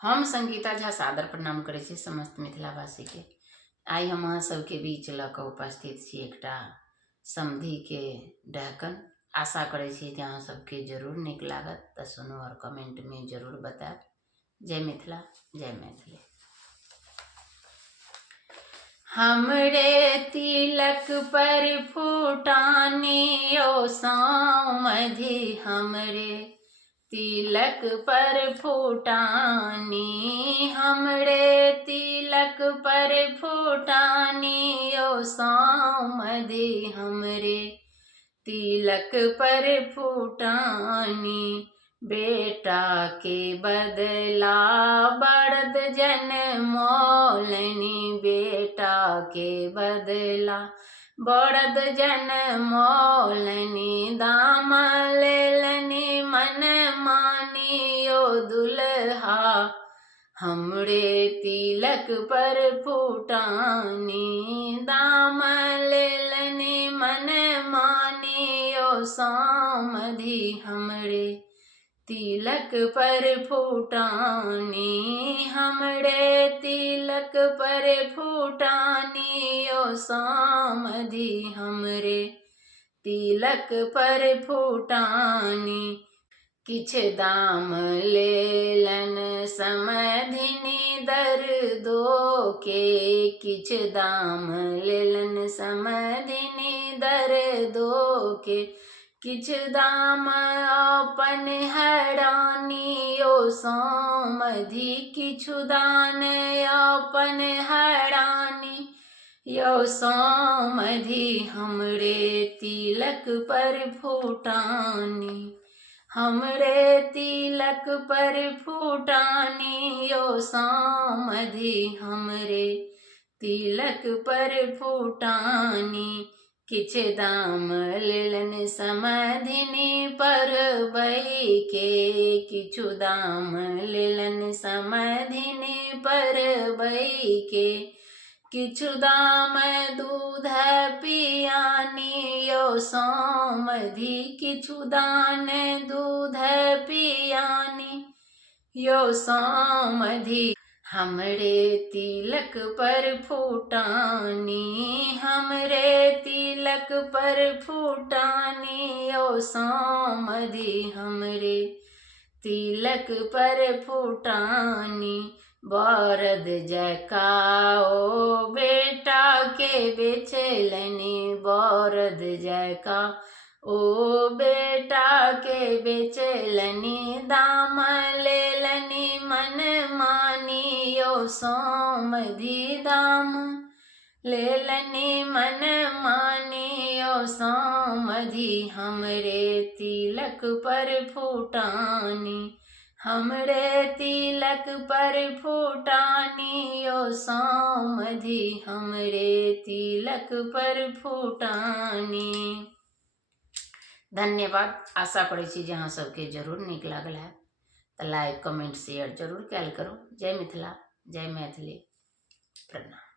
हम संगीता झा सादर प्रणाम करै छी समस्त मिथिलावासी के। आई हम अहाँ सबके बीच लऽ कऽ उपस्थित छी एकटा समधि के डहकन। आशा करै छी कि अहाँ सबके जरूर नीक लागत, तऽ सुनू और कमेंट में जरूर बताएब। जय मिथिला, जय मैथिली। हमरे तिलक पर फूटानी ओ समधि, हमरे तिलक पर फूटानी, हमरे तिलक पर फूटानी ओ समधि, हमरे तिलक पर फूटानी। बेटा के बदला बड़द जनमौलनी, बेटा के बदला बड़द जनमौलनी। दाम लेलनी मन मानी ओ दुल्हा, हमरे तिलक पर फूटानी। दाम लेलनी मन मानी ओ समधि, हमरे तिलक पर फूटानी, हमरे तिलक पर फूटानी ओ समधि, हमरे तिलक पर फूटानी। किछ दाम लेलन समधिनी दर्दो के, किछ दाम लेलन समधिनी दर्दो के। किछ दाम अपन हरानी ओ समधि, किछु दान अपन हरानी यो समधि, हमरे तिलक पर फूटानी, हमरे तिलक पर फूटानी ओ समधि, हमरे तिलक पर फूटानी। किछ दाम लेलन समधिनी परबै के, किछु दाम लेलन समधिनी परबै के। किछु दाम दूध पियानी ओ समधि, किछु दान दूध पियानी यो समधि, हमरे तिलक पर फूटानी, हमरे तिलक पर फूटानी ओ समधि, हमरे तिलक पर फूटानी। बरद जका ओ बेटा के बेचलनी, बरद जका ओ बेटा के बेचलनी। दाम लेलनी मन मानी ओ समधि, दाम लेलनी मन मानी ओ समधि, हमरे तिलक पर फूटानी, हमरे तिलक पर फूटानी ओ समधि, हमरे तिलक पर फूटानी। धन्यवाद। आशा करै छी जे अहाँ सबके जरूर नीक लागल है, तऽ लाइक कमेंट शेयर जरूर कैल करू। जय मिथिला, जय मैथिली, प्रणाम।